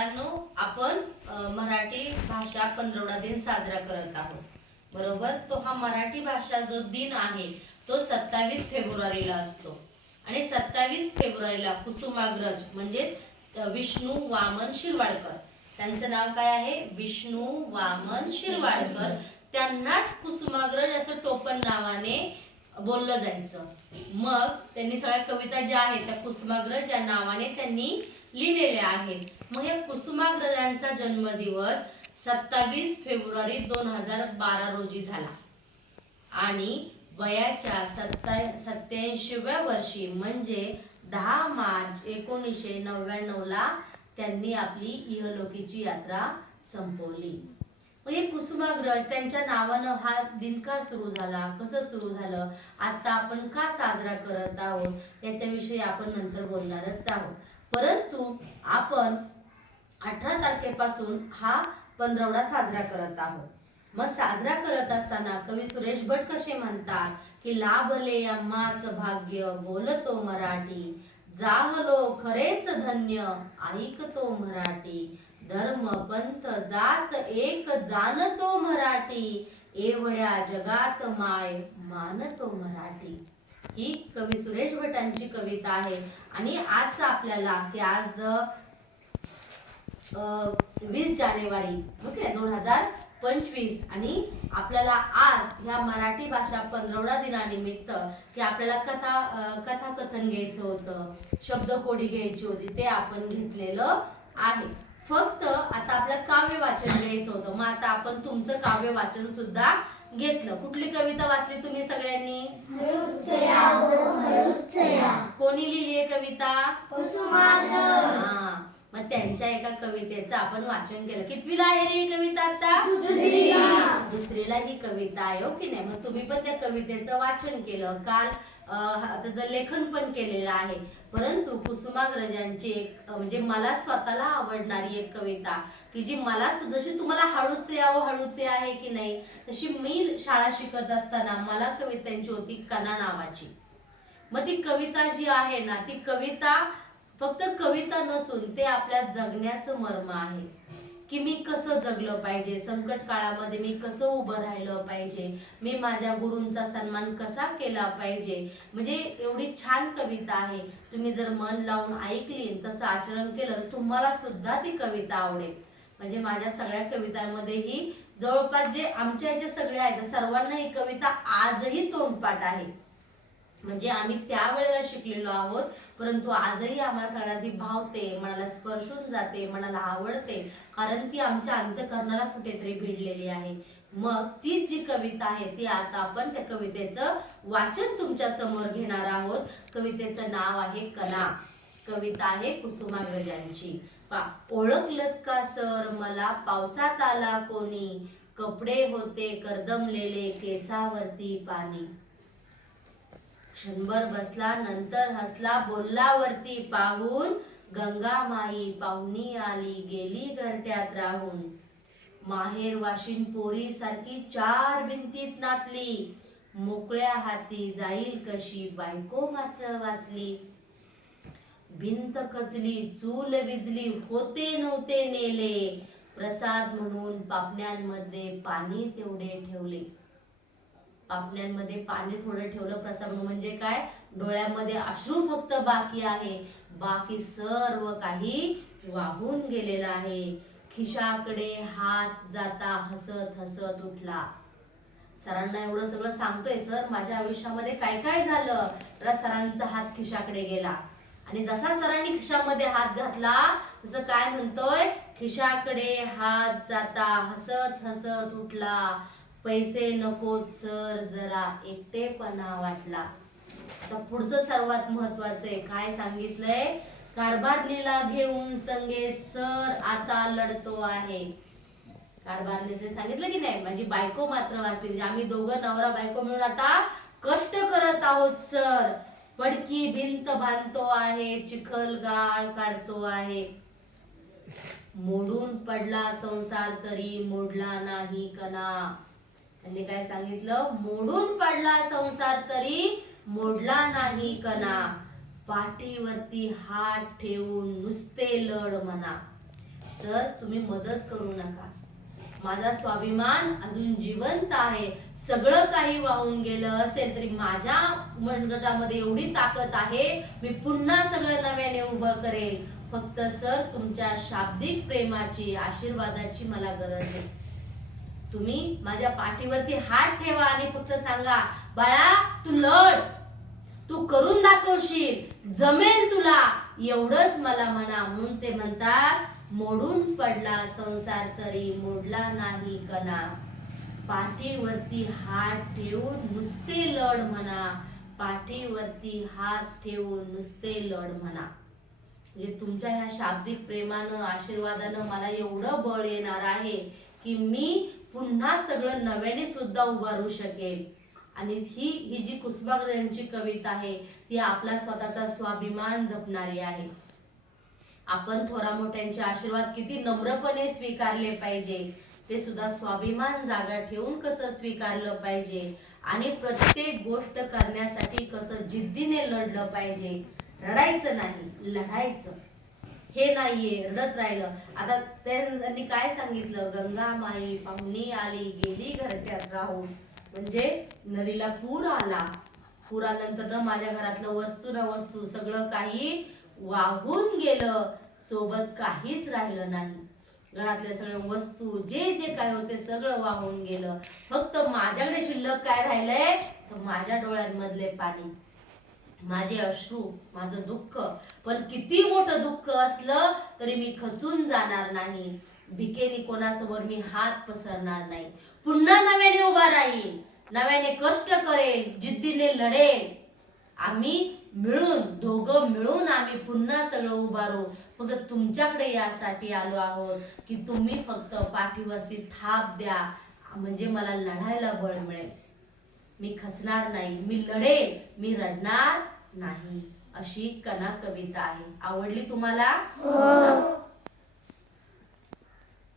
मित्रांनो आपण मराठी भाषा पंधरवडा दिन साजरा करत आहोत. बरोबर? तो हा मराठी भाषा जो दिन आहे तो सत्तावीस फेब्रुवारीला असतो. आणि सत्तावीस फेब्रुवारीला कुसुमाग्रज म्हणजे विष्णू वामन शिरवाडकर. त्यांचं नाव काय आहे? विष्णू वामन शिरवाडकर. त्यांनाच कुसुमाग्रज असं टोपण नावाने बोललं जायचं. मग त्यांनी सगळ्या कविता ज्या आहेत त्या कुसुमाग्रज या नावाने त्यांनी लिहिलेल्या आहेत. मग या कुसुमाग्रजांचा जन्मदिवस सत्तावीस फेब्रुवारी दोन हजार बारा रोजी झाला. आणि वयाच्या सत्ता सत्याऐंशीव्या वर्षी म्हणजे दहा मार्च एकोणीसशे नव्याण्णवला त्यांनी आपली इहलोकीची यात्रा संपवली. मग हे कुसुमाग्रज त्यांच्या नावानं हा दिन का सुरू झाला? कसं सुरू झालं? आता आपण का साजरा करत आहोत? याच्याविषयी आपण नंतर बोलणारच आहोत. परंतु आपण अठरा तारखेपासून हा पंधरवडा साजरा करत आहोत. मग साजरा करत असताना कवी सुरेश भट कसे म्हणतात की लाभले अम्मास भाग्य बोलतो मराठी. जाहलो खरेच धन्य ऐकतो मराठी. धर्म पंथ जात एक जाणतो मराठी. एवढ्या जगात माय मानतो मराठी. ही कवी सुरेश भटांची कविता आहे. आणि आज आपल्याला की आज वीस जानेवारी हो ओके दोन हजार पंचवीस. आणि आपल्याला आज ह्या मराठी भाषा पंधरवडा दिनानिमित्त की आपल्याला कथा कथाकथन घ्यायचं होतं. शब्दकोडी घ्यायची होती ते आपण घेतलेलं आहे. फक्त आता आपलं काव्य वाचन घ्यायचं होतं. मग आता आपण तुमचं काव्य वाचन सुद्धा घेतलं. कुठली कविता वाचली तुम्ही सगळ्यांनी? कोणी लिहिली आहे कविता? हा. मग त्यांच्या एका कवितेचं आपण वाचन केलं. कितवीला आहे रे ही कविता आता? दुसरीला ही कविता आहे हो की नाही? मग तुम्ही पण त्या कवितेचं वाचन केलं. काल त्याचं लेखन पण केलेलं आहे परंतु कुसुमाग्रजांची एक म्हणजे मला स्वतःला आवडणारी एक कविता की जी मला सुद्धा जशी तुम्हाला हळूचे यावं हळूचे आहे की नाही तशी मी शाळा शिकत असताना मला कवितांची होती कना नावाची. मग ती कविता जी आहे ना ती कविता फक्त कविता नसून ते आपल्या जगण्याचं मर्म आहे. की मी कसं जगलं पाहिजे? संकट काळामध्ये मी कसं उभं राहिलं पाहिजे? मी माझ्या गुरूंचा सन्मान कसा केला पाहिजे? म्हणजे एवढी छान कविता आहे. तुम्ही जर मन लावून ऐकली तसं आचरण केलं तर तुम्हाला सुद्धा ती कविता आवडेल. म्हणजे माझ्या सगळ्या कवितांमध्ये ही जवळपास जे आमच्या ह्याचे सगळे आहेत सर्वांना ही कविता आजही तोंडपाठ आहे. म्हणजे आम्ही त्यावेळेला शिकलेलो आहोत परंतु आजही आम्हाला सगळ्यात ती भावते मनाला स्पर्शून जाते मनाला आवडते कारण ती आमच्या अंतकरणाला कुठेतरी भिडलेली आहे. मग ती जी कविता आहे ती आता आपण त्या कवितेचं वाचन तुमच्यासमोर घेणार आहोत. कवितेचं नाव आहे कला कविता आहे कुसुमाग्रजांची. पा ओळखलत का सर मला? पावसात आला कोणी? कपडे होते करदमलेले केसावरती पाणी. क्षणभर बसला नंतर हसला बोलला वरती पाहून गंगा माई पाहुणी आली गेली घरट्यात राहून. माहेर वाशिन पोरी सारखी चार भिंतीत नाचली. मोकळ्या हाती जाईल कशी बायको मात्र वाचली. भिंत कचली चूल विजली होते नव्हते नेले. प्रसाद म्हणून पापण्यांमध्ये पाणी तेवढे ठेवले. आपल्यांमध्ये पाणी थोडं ठेवलं प्रसंग म्हणजे काय? डोळ्यामध्ये अश्रू फक्त बाकी आहे. बाकी सर्व काही वाहून गेलेलं आहे. खिशाकडे हात जाता हसत हसत उठला. सरांना एवढं सगळं सांगतोय सर माझ्या आयुष्यामध्ये काय काय झालं? तर सरांचा हात खिशाकडे गेला. आणि जसा सरांनी खिशामध्ये हात घातला तसं काय म्हणतोय? खिशाकडे हात जाता हसत हसत उठला. पैसे नकोत सर जरा एकटेपणा वाटला. तर पुढचं सर्वात महत्वाचं आहे काय सांगितलंय? कारभारणीला घेऊन संगे सर आता लढतो आहे. कारभारने सांगितलं की नाही? माझी बायको मात्र वाचली म्हणजे आम्ही दोघं नवरा बायको मिळून आता कष्ट करत आहोत सर. पडकी भिंत बांधतो आहे चिखल गाळ काढतो आहे. मोडून पडला संसार तरी मोडला नाही कणा. त्यांनी काय सांगितलं? मोडून पडला संसार तरी मोडला नाही कणा. पाठीवरती हात ठेवून नुसते लढ म्हणा. सर तुम्ही मदत करू नका. माझा स्वाभिमान अजून जिवंत आहे. सगळं काही वाहून गेलं असेल तरी माझ्या मनगटामध्ये एवढी ताकद आहे मी पुन्हा सगळं नव्याने उभं करेल फक्त सर तुमच्या शाब्दिक प्रेमाची आशीर्वादाची मला गरज आहे. तुम्ही माझ्या पाठीवरती हात ठेवा आणि फक्त सांगा बाळा तू लढ. तू करून दाखवशील. जमेल तुला. एवढंच मला म्हणा. म्हणून ते म्हणतात मोडून पडला संसार तरी मोडला नाही कणा. पाठीवरती हात ठेवून नुसते लढ म्हणा. पाठीवरती हात ठेवून नुसते लढ म्हणा. म्हणजे तुमच्या ह्या शाब्दिक प्रेमानं आशीर्वादानं मला एवढं बळ येणार आहे की मी पुन्हा सगळं नव्याने सुद्धा उभारू शकेल. आणि ही ही जी कुसुमाग्रज यांची कविता आहे ती आपला स्वतःचा स्वाभिमान जपणारी आहे. आपण थोरा मोठ्यांचे आशीर्वाद किती नम्रपणे स्वीकारले पाहिजे ते सुद्धा स्वाभिमान जागा ठेवून कसं स्वीकारलं पाहिजे आणि प्रत्येक गोष्ट करण्यासाठी कसं जिद्दीने लढलं पाहिजे. रडायचं नाही लढायचं. हे नाहीये रडत राहिलं. आता ते- त्यांनी काय सांगितलं? गंगा माई पाहुणी आली गेली घरट्यात राहून. म्हणजे नदीला पूर आला. पूर आल्यानंतर न माझ्या घरातलं वस्तू न वस्तू सगळं काही वाहून गेलं. सोबत काहीच राहिलं नाही. घरातले सगळे वस्तू जे जे काय होते सगळं वाहून गेलं. फक्त माझ्याकडे शिल्लक काय राहिलंय? तर माझ्या डोळ्यांमधले पाणी. माझे अश्रू माझं दुःख. पण किती मोठं दुःख असलं तरी मी खचून जाणार नाही. भिकेनी कोणासमोर मी हात पसरणार नाही. पुन्हा नव्याने उभा राहील. नव्याने कष्ट करेल जिद्दीने लढेल. आम्ही मिळून दोघं मिळून आम्ही पुन्हा सगळं उभारू. फक्त तुमच्याकडे यासाठी आलो आहोत की तुम्ही फक्त पाठीवरती थाप द्या. म्हणजे मला लढायला बळ मिळेल. मी खचणार नाही मी लढेल मी रडणार नाही. अशी कना कविता आहे. आवडली तुम्हाला? हो.